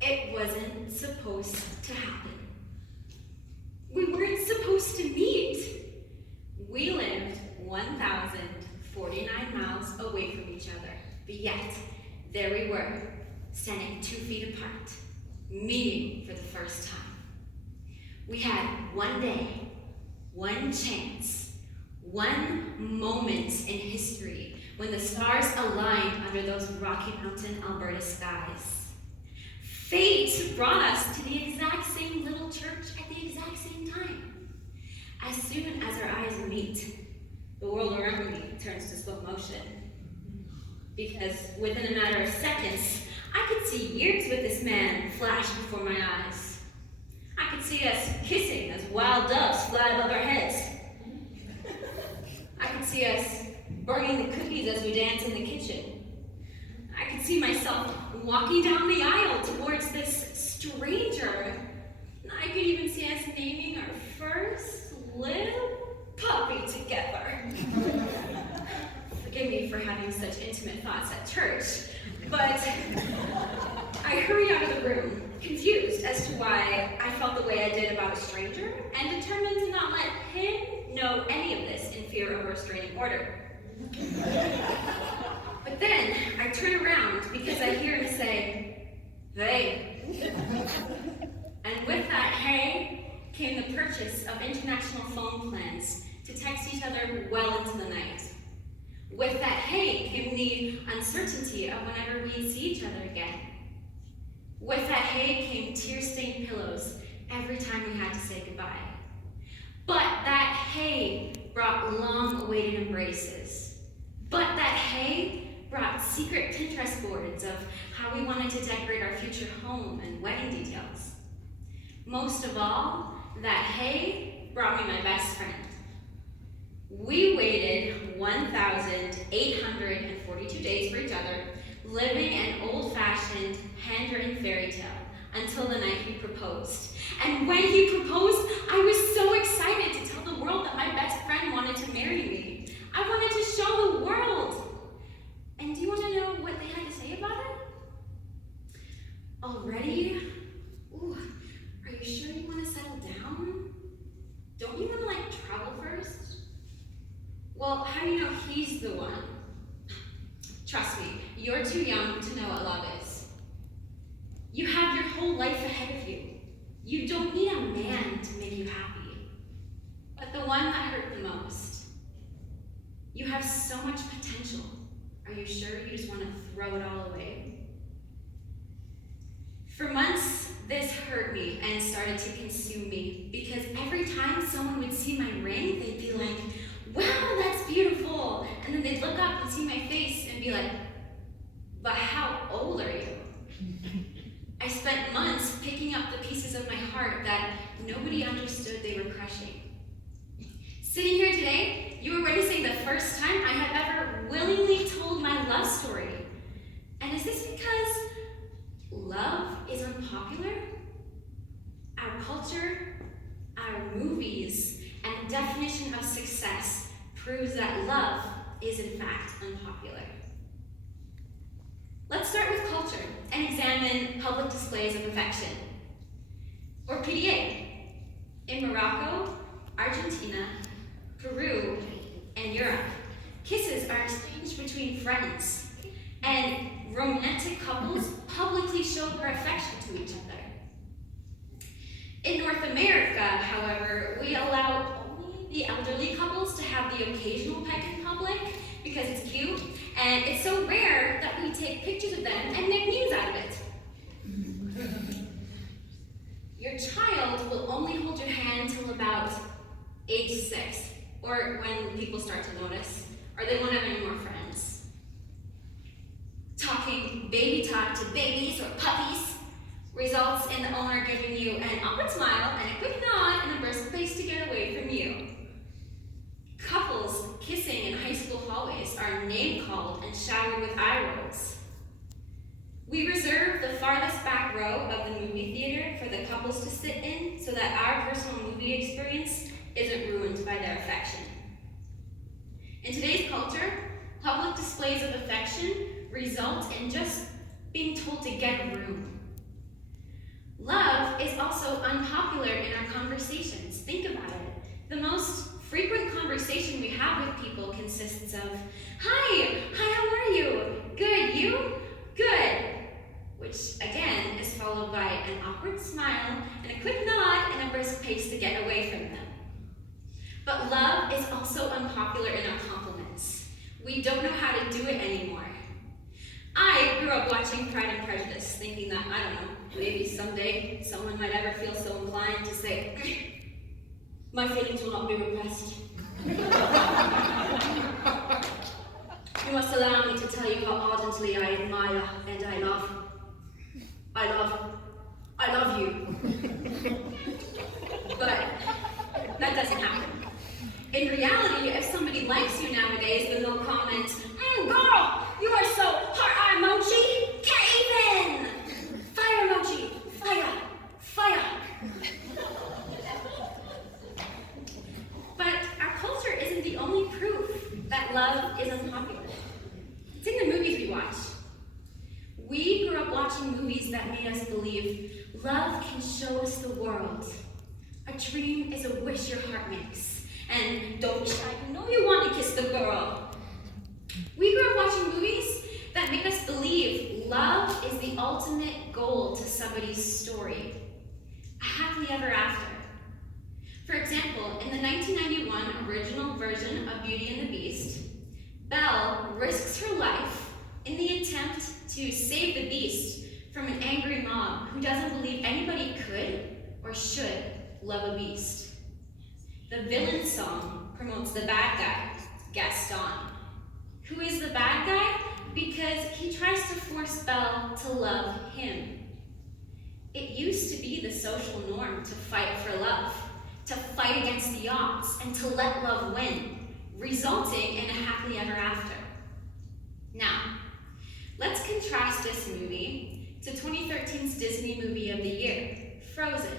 It wasn't supposed to happen. We weren't supposed to meet. We lived 1,049 miles away from each other, but yet there we were, standing 2 feet apart, meeting for the first time. We had one day, one chance, one moment in history when the stars aligned under those Rocky Mountain, Alberta skies. Fate brought us to the exact same little church at the exact same time. As soon as our eyes meet, the world around me turns to slow motion. Because within a matter of seconds, I could see years with this man flash before my eyes. I could see us kissing as wild doves fly above our heads. I could see us burning the cookies as we dance in the kitchen. I could see myself walking down the aisle towards this stranger. I could even see us naming our first little puppy together. Forgive me for having such intimate thoughts at church, but I hurried out of the room, confused as to why I felt the way I did about a stranger, and determined to not let him know any of this in fear of a restraining order. But then I turn around because I hear him say, "Hey." And with that hey came the purchase of international phone plans to text each other well into the night. With that hey came the uncertainty of whenever we'd see each other again. With that hey came tear-stained pillows every time we had to say goodbye. But that hey brought long-awaited embraces. But that hey brought secret Pinterest boards of how we wanted to decorate our future home and wedding details. Most of all, that hey brought me my best friend. We waited 1,842 days for each other, living an old-fashioned, handwritten fairy tale until the night he proposed. And when he proposed, I was so excited to tell the world that my best friend wanted to marry me. I wanted to show the world. And do you want to know what they had to say about it? Already? Ooh, are you sure you want to settle down? Don't you want to travel first? Well, how do you know he's the one? Trust me, you're too young to know what love is. You have your whole life ahead of you. You don't need a man to make you happy. But the one that hurt the most, you have so much potential. Are you sure you just want to throw it all away? For months, this hurt me and started to consume me because every time someone would see my ring, they'd be like, "Wow, that's beautiful." And then they'd look up and see my face and be like, "But how old are you?" I spent months picking up the pieces of my heart that nobody understood they were crushing. Sitting here today, you were witnessing the first time I have ever willingly told my love story. And is this because love is unpopular? Our culture, our movies, and definition of success proves that love is in fact unpopular. Let's start with culture and examine public displays of affection, or PDA. In Morocco, Argentina, Peru, and Europe, kisses are exchanged between friends, and romantic couples publicly show their affection to each other. In North America, however, we allow only the elderly couples to have the occasional peck in public because it's cute, and it's so rare that we take pictures of them and make news out of it. Your child will only hold your hand till about age 6, or when people start to notice, or they won't have any more friends. Talking baby talk to babies or puppies results in the owner giving you an awkward smile and a quick nod and a burst of face to get away from you. Couples kissing in high school hallways are name-called and showered with eye rolls. We reserve the farthest back row of the movie theater for the couples to sit in so that our personal movie experience isn't ruined by their affection. In today's culture, public displays of affection result in just being told to get room. also unpopular in our conversations. Think about it. The most frequent conversation we have with people consists of, hi, how are you? Good, you? Good. Which, again, is followed by an awkward smile and a quick nod and a brisk pace to get away from them. But love is also unpopular in our compliments. We don't know how to do it anymore. I grew up watching Pride and Prejudice, thinking that, I don't know, maybe someday someone might ever feel so inclined to say, my feelings will not be repressed. You must allow me to tell you how ardently I admire and I love you. But that doesn't happen. In reality, if somebody likes you nowadays, then they'll comment, girl, you are so heart emoji, can't even! Fire emoji, fire. But our culture isn't the only proof that love is unpopular. It's in the movies we watch. We grew up watching movies that made us believe love can show us the world. A dream is a wish your heart makes. And don't be shy, you know you want to kiss the girl. We grew up watching movies that make us believe love is the ultimate goal to somebody's story. A happily ever after. For example, in the 1991 original version of Beauty and the Beast, Belle risks her life in the attempt to save the Beast from an angry mob who doesn't believe anybody could or should love a beast. The villain song promotes the bad guy, Gaston. Who is the bad guy? Because he tries to force Belle to love him. It used to be the social norm to fight for love, to fight against the odds, and to let love win, resulting in a happily ever after. Now, let's contrast this movie to 2013's Disney movie of the year, Frozen.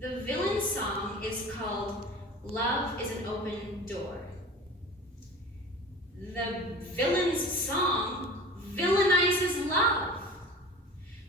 The villain song is called Love is an Open Door. The villain's song villainizes love.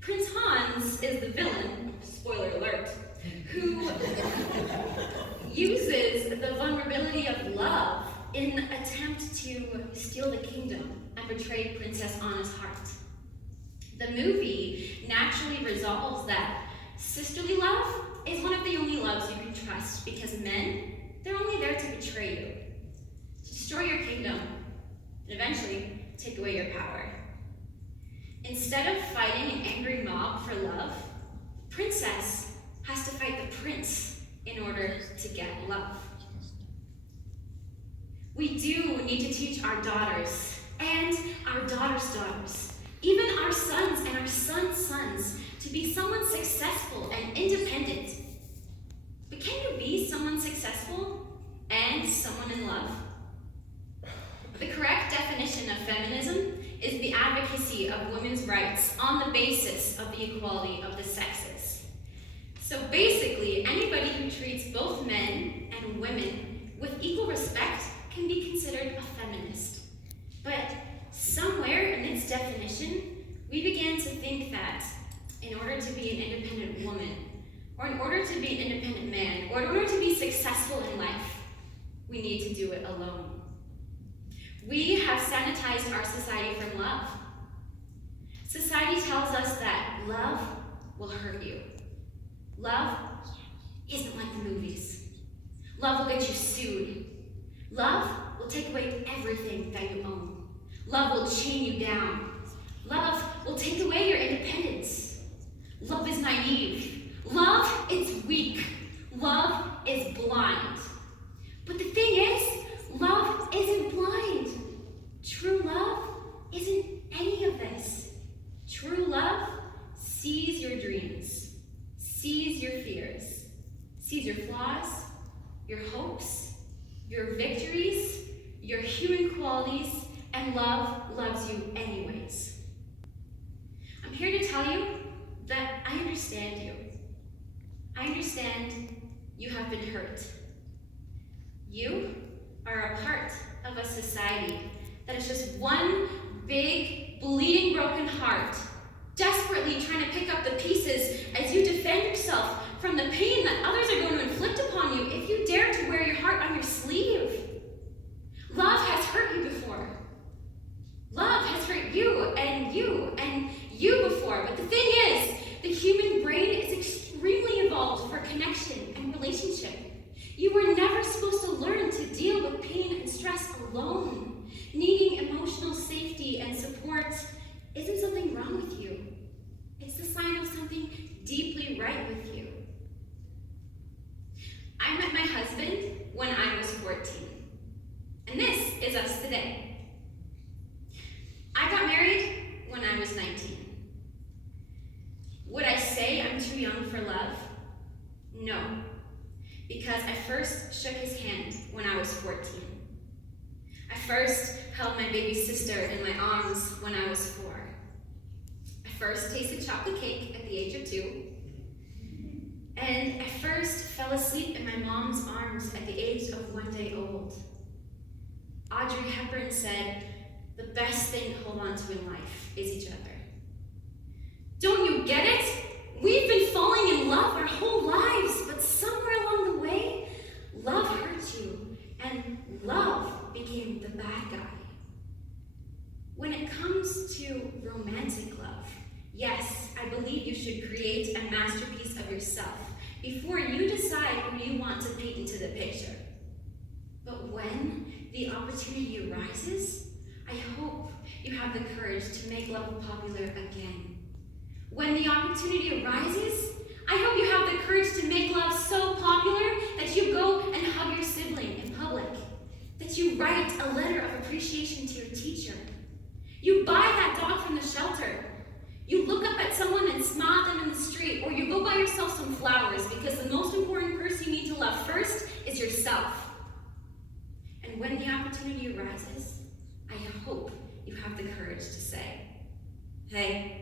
Prince Hans is the villain, spoiler alert, who uses the vulnerability of love in an attempt to steal the kingdom and betray Princess Anna's heart. The movie naturally resolves that sisterly love is one of the only loves you can trust because men, they're only there to betray you, to destroy your kingdom, and eventually take away your power. Instead of fighting an angry mob for love, the princess has to fight the prince in order to get love. We do need to teach our daughters and our daughters' daughters, even our sons and our sons' sons, to be someone successful and independent. But can you be someone successful and someone in love? The correct definition of feminism is the advocacy of women's rights on the basis of the equality of the sexes. So basically, anybody who treats both men and women with equal respect can be considered a feminist. But somewhere in its definition, we began to think that in order to be an independent woman, or in order to be an independent man, or in order to be successful in life, we need to do it alone. We have sanitized our society from love. Society tells us that love will hurt you. Love isn't like the movies. Love will get you sued. Love will take away everything that you own. Love will chain you down. Love will take away your independence. Love is naive. Love is weak. Love is blind. But the thing is, love isn't blind. True love isn't any of this. True love sees your dreams, sees your fears, sees your flaws, your hopes, your victories, your human qualities, and love loves you anyways. I'm here to tell you that I understand you. I understand you have been hurt. You are a part of a society that is just one big, bleeding, broken heart, desperately trying to pick up the pieces as you defend yourself young for love? No, because I first shook his hand when I was 14. I first held my baby sister in my arms when I was 4. I first tasted chocolate cake at the age of 2. And I first fell asleep in my mom's arms at the age of 1 day old. Audrey Hepburn said, "The best thing to hold on to in life is each other." Don't you get it? We've been falling in love our whole lives, but somewhere along the way, love hurt you, and love became the bad guy. When it comes to romantic love, yes, I believe you should create a masterpiece of yourself before you decide who you want to paint into the picture. But when the opportunity arises, I hope you have the courage to make love popular again. When the opportunity arises, I hope you have the courage to make love so popular that you go and hug your sibling in public, that you write a letter of appreciation to your teacher, you buy that dog from the shelter, you look up at someone and smile at them in the street, or you go buy yourself some flowers, because the most important person you need to love first is yourself. And when the opportunity arises, I hope you have the courage to say, "Hey,